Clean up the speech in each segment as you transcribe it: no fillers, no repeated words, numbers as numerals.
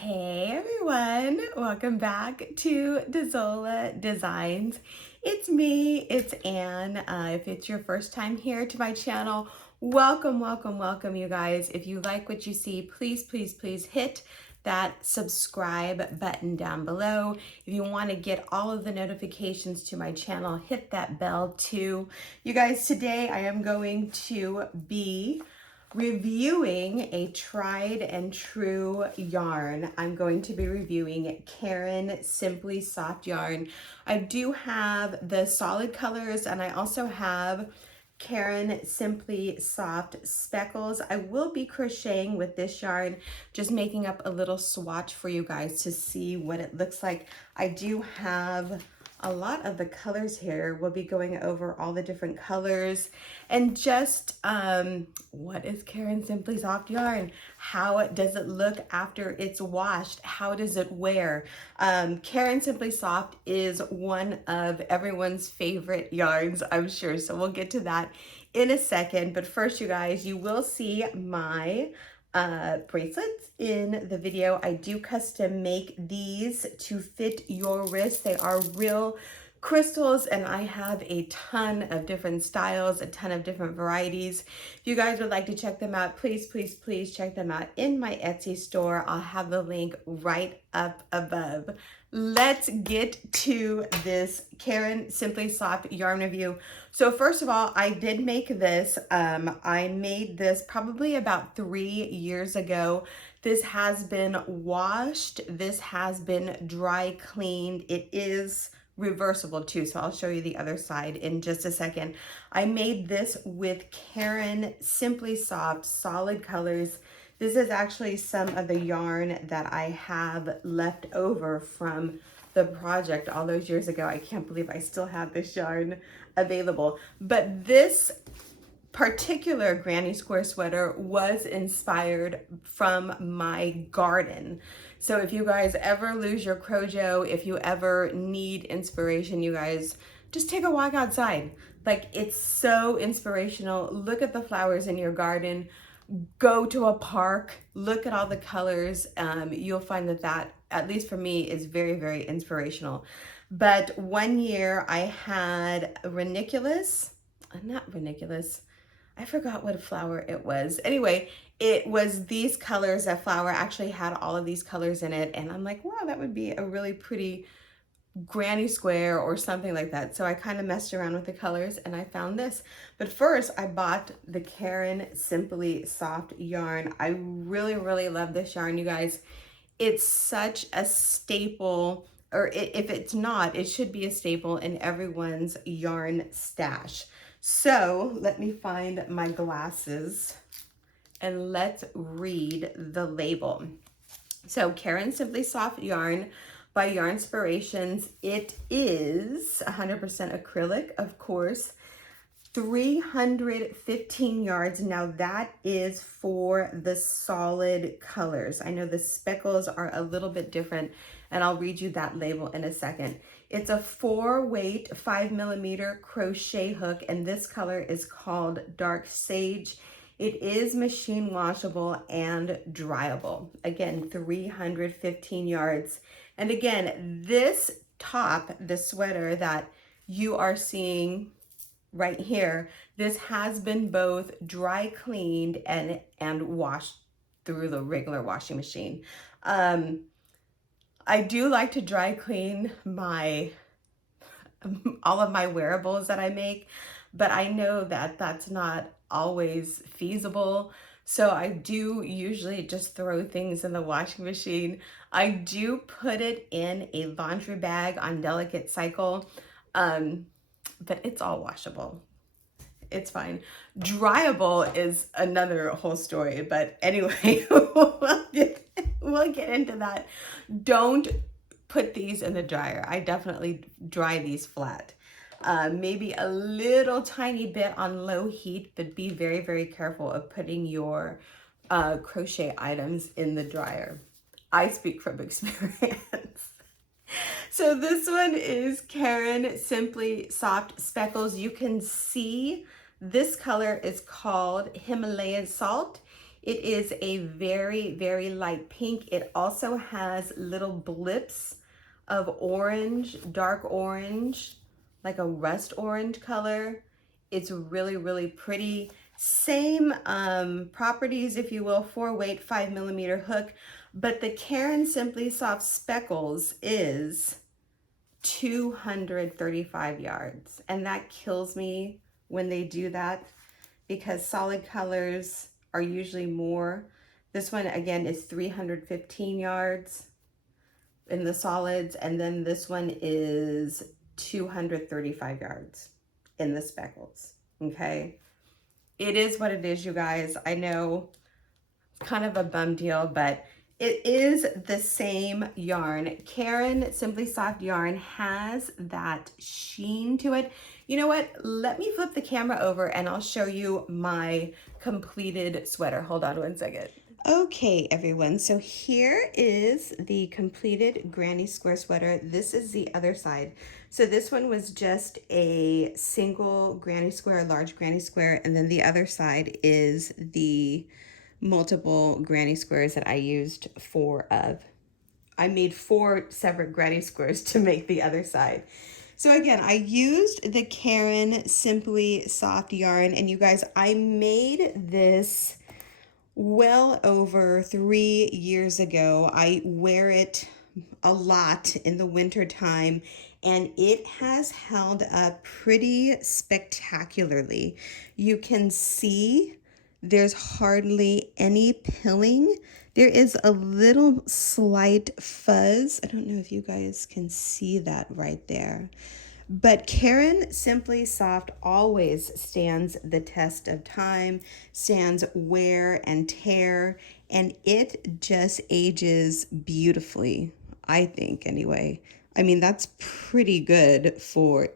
Hey everyone, welcome back to Dezola Designs. It's me, it's Anne. If it's your first time here to my channel, welcome, welcome, welcome you guys. If you like what you see, please, please, please hit that subscribe button down below. If you want to get all of the notifications to my channel, hit that bell too. You guys, today I am going to be reviewing a tried and true yarn. I'm going to be reviewing Caron Simply Soft yarn. I do have the solid colors and I also have Caron Simply Soft Speckles. I will be crocheting with this yarn, just making up a little swatch for you guys to see what it looks like. I do have a lot of the colors here. We'll be going over all the different colors and just what is Caron Simply Soft yarn? How does it look after it's washed? How does it wear? Caron Simply Soft is one of everyone's favorite yarns, I'm sure. So we'll get to that in a second. But first, you guys, you will see my bracelets in the video. I do custom make these to fit your wrist. They are real crystals and I have a ton of different styles, a ton of different varieties. If you guys would like to check them out, please, please, please check them out in my Etsy store. I'll have the link right up above. Let's get to this Caron Simply Soft yarn review. So first of all, I did make this. I made this probably about 3 years ago. This has been washed. This has been dry cleaned. It is reversible too, so I'll show you the other side in just a second. I made this with Caron Simply Soft solid colors. This is actually some of the yarn that I have left over from the project all those years ago. I can't believe I still have this yarn available. But this particular granny square sweater was inspired from my garden. So if you guys ever lose your crojo, if you ever need inspiration, you guys just take a walk outside. Like, it's so inspirational. Look at the flowers in your garden. Go to a park, look at all the colors. You'll find that, at least for me, is very, very inspirational. But one year I had I forgot what flower it was. Anyway, it was these colors. That flower actually had all of these colors in it. And I'm like, wow, that would be a really pretty granny square or something like that. So I kind of messed around with the colors and I found this. But first I bought the Caron Simply Soft yarn. I really, really love this yarn, you guys. It's such a staple, or if it's not, it should be a staple in everyone's yarn stash. So let me find my glasses and let's read the label. So Caron Simply Soft yarn by Yarnspirations. It is 100% acrylic, of course, 315 yards. Now that is for the solid colors. I know the speckles are a little bit different and I'll read you that label in a second. It's a 4-weight 5mm crochet hook and this color is called Dark Sage. It is machine washable and dryable. Again, 315 yards. And again, this top, the sweater that you are seeing right here, this has been both dry cleaned and washed through the regular washing machine. I do like to dry clean all of my wearables that I make, but I know that that's not always feasible. So I do usually just throw things in the washing machine. I do put it in a laundry bag on delicate cycle, but it's all washable. It's fine. Dryable is another whole story, but anyway, we'll get into that. Don't put these in the dryer. I definitely dry these flat. Maybe a little tiny bit on low heat, but be very, very careful of putting your crochet items in the dryer. I speak from experience. So this one is Caron Simply Soft Speckles. You can see this color is called Himalayan Salt. It is a very, very light pink. It also has little blips of orange, dark orange, like a rust orange color. It's really, really pretty. Same properties, if you will, 4-weight, 5mm hook, but the Caron Simply Soft Speckles is 235 yards. And that kills me when they do that because solid colors are usually more. This one, again, is 315 yards in the solids, and then this one is 235 yards in the speckles, okay? It is what it is, you guys. I know, kind of a bum deal, but it is the same yarn. Caron Simply Soft yarn has that sheen to it. You know what? Let me flip the camera over and I'll show you my completed sweater. Hold on one second. Okay, everyone, so here is the completed granny square sweater. This is the other side. So this one was just a single granny square, large granny square, and then the other side is the multiple granny squares that I used I made 4 separate granny squares to make the other side. So again, I used the Caron Simply Soft yarn, and you guys, I made this well over 3 years ago. I wear it a lot in the winter time, and it has held up pretty spectacularly. You can see there's hardly any pilling. There is a little slight fuzz. I don't know if you guys can see that right there. But Caron Simply Soft always stands the test of time, stands wear and tear, and it just ages beautifully, I think, anyway. I mean, that's pretty good for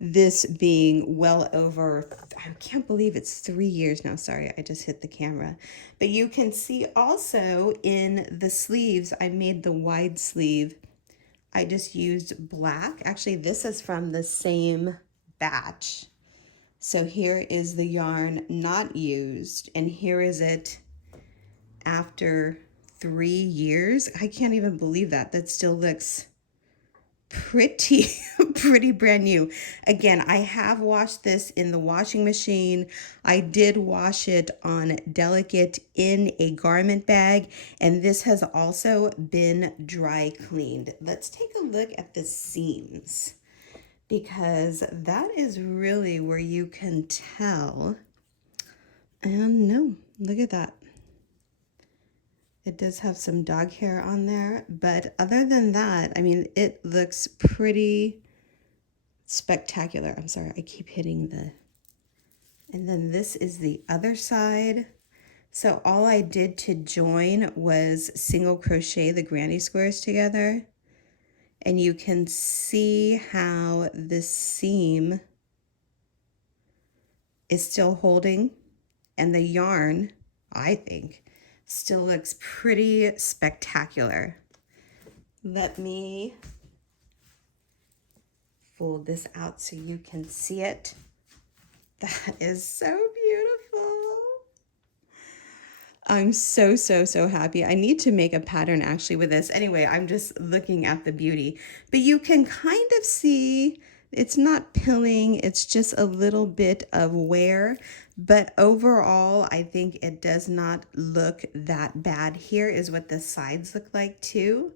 this being well over, I can't believe it's 3 years now. Sorry, I just hit the camera. But you can see also in the sleeves, I made the wide sleeve. I just used black. Actually, this is from the same batch. So here is the yarn not used, and here is it after 3 years. I can't even believe that. That still looks pretty pretty brand new. Again, I have washed this in the washing machine. I did wash it on Delicate in a garment bag, and this has also been dry cleaned. Let's take a look at the seams, because that is really where you can tell. And no, look at that. It does have some dog hair on there, but other than that, I mean, it looks pretty spectacular. I'm sorry, I keep hitting the... And then this is the other side. So all I did to join was single crochet the granny squares together. And you can see how the seam is still holding, and the yarn, I think, still looks pretty spectacular. Let me fold this out so you can see it. That is so beautiful. I'm so happy. I need to make a pattern actually with this. Anyway, I'm just looking at the beauty. But you can kind of see it's not pilling, it's just a little bit of wear. But overall, I think it does not look that bad. Here is what the sides look like too.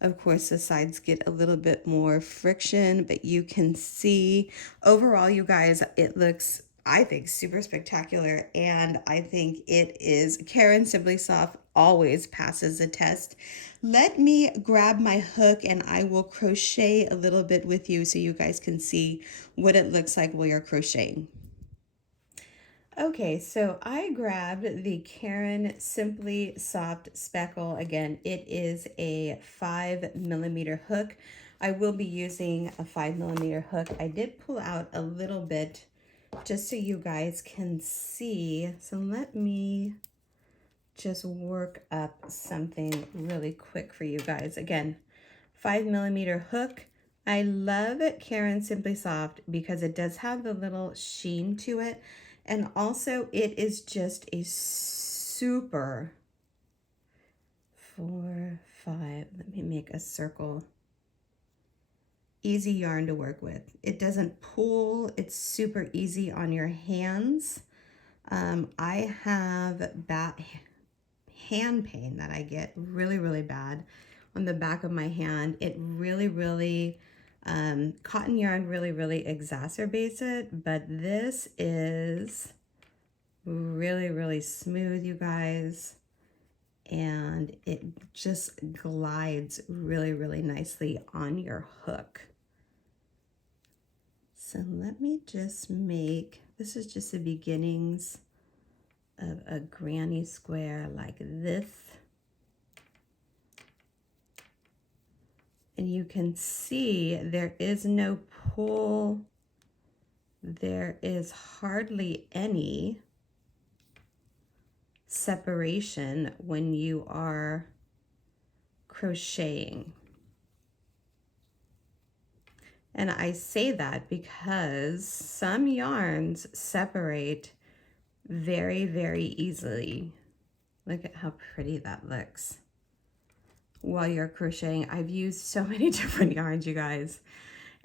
Of course, the sides get a little bit more friction, but you can see overall, you guys, it looks, I think, super spectacular. And I think it is, Caron Simply Soft always passes the test. Let me grab my hook and I will crochet a little bit with you so you guys can see what it looks like while you're crocheting. Okay, so I grabbed the Caron Simply Soft Speckle. Again, it is a 5mm hook. I will be using a 5mm hook. I did pull out a little bit just so you guys can see. So let me just work up something really quick for you guys. Again, 5mm hook. I love Caron Simply Soft because it does have the little sheen to it. And also it is just a super, 4, 5, let me make a circle. Easy yarn to work with. It doesn't pull, it's super easy on your hands. I have hand pain that I get really bad on the back of my hand. It really, cotton yarn really exacerbates it, but this is really smooth, you guys. And it just glides really nicely on your hook. So let me just make, this is just the beginnings of a granny square like this. And you can see there is no pull. There is hardly any separation when you are crocheting. And I say that because some yarns separate very easily. Look at how pretty that looks while you're crocheting. I've used so many different yarns, you guys,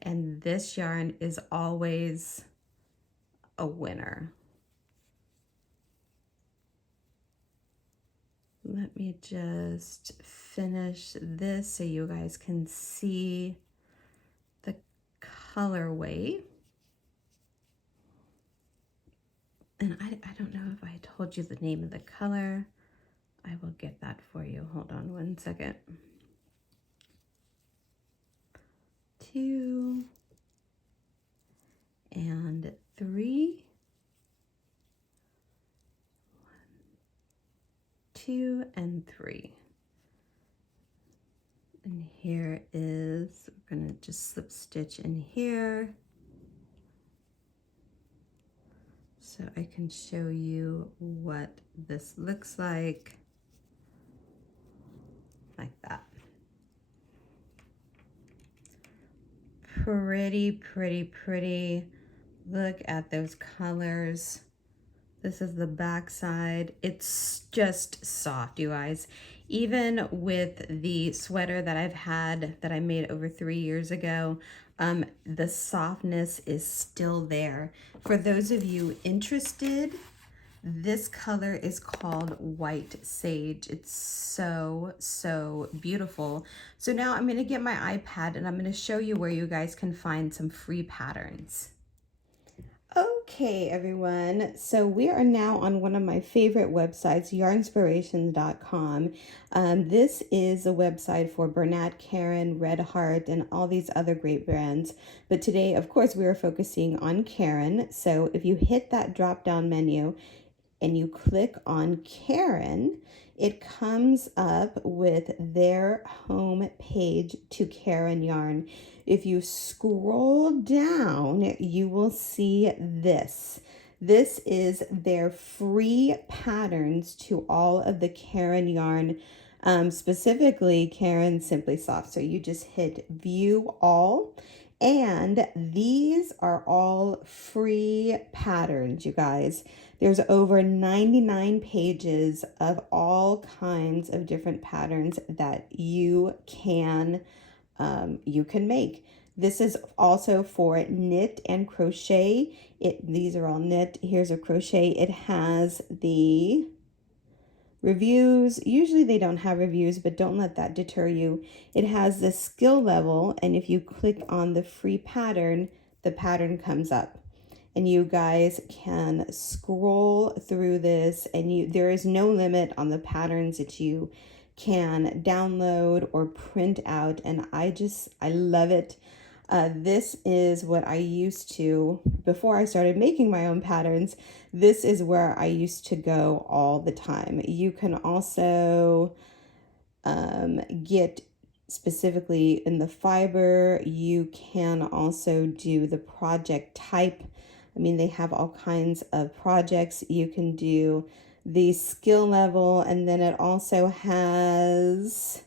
and this yarn is always a winner. Let me just finish this so you guys can see the colorway. And I don't know if I told you the name of the color. I will get that for you. Hold on one second. 2 and 3. 1, 2 and 3. And here is, we're gonna just slip stitch in here so I can show you what this looks like that. Pretty. Look at those colors. This is the back side. It's just soft, you guys. Even with the sweater that I've had that I made over 3 years ago, the softness is still there. For those of you interested, this color is called White Sage. It's so beautiful. So now I'm gonna get my iPad and I'm gonna show you where you guys can find some free patterns. Okay, everyone, so we are now on one of my favorite websites, yarnspirations.com. This is a website for Bernat, Caron, Red Heart, and all these other great brands. But today, of course, we are focusing on Caron. So if you hit that drop-down menu and you click on Caron, it comes up with their home page to Caron yarn. If you scroll down, you will see this. This is their free patterns to all of the Caron yarn, specifically Caron Simply Soft. So you just hit view all, and these are all free patterns, you guys. There's over 99 pages of all kinds of different patterns that you can make. This is also for knit and crochet. These are all knit. Here's a crochet. It has the reviews. Usually they don't have reviews, but don't let that deter you. It has the skill level, and if you click on the free pattern, the pattern comes up. And you guys can scroll through this, and there is no limit on the patterns that you can download or print out, and I love it. This is what I used to, before I started making my own patterns, this is where I used to go all the time. You can also get specifically in the fiber. You can also do the project type. I mean, they have all kinds of projects. You can do the skill level, and then it also has,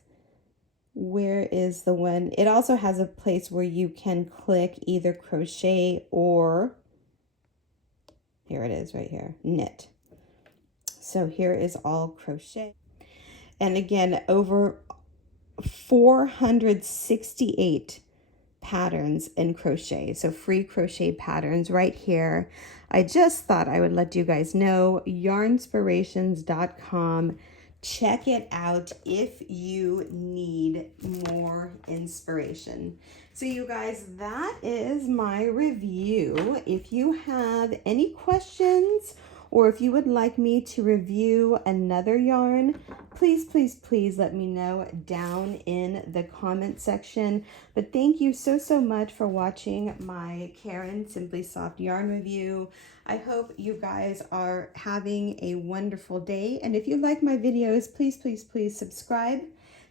where is the one? It also has a place where you can click either crochet or, here it is right here, knit. So here is all crochet. And again, over 468 patterns in crochet. So free crochet patterns right here. I just thought I would let you guys know, yarnspirations.com. Check it out if you need more inspiration. So you guys, that is my review. If you have any questions or if you would like me to review another yarn, please, please, please let me know down in the comment section. But thank you so, so much for watching my Caron Simply Soft yarn review. I hope you guys are having a wonderful day. And if you like my videos, please, please, please subscribe.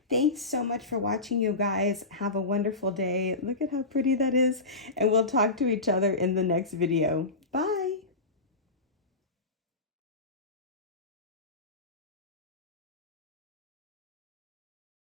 Thanks so much for watching, you guys. Have a wonderful day. Look at how pretty that is. And we'll talk to each other in the next video. Bye.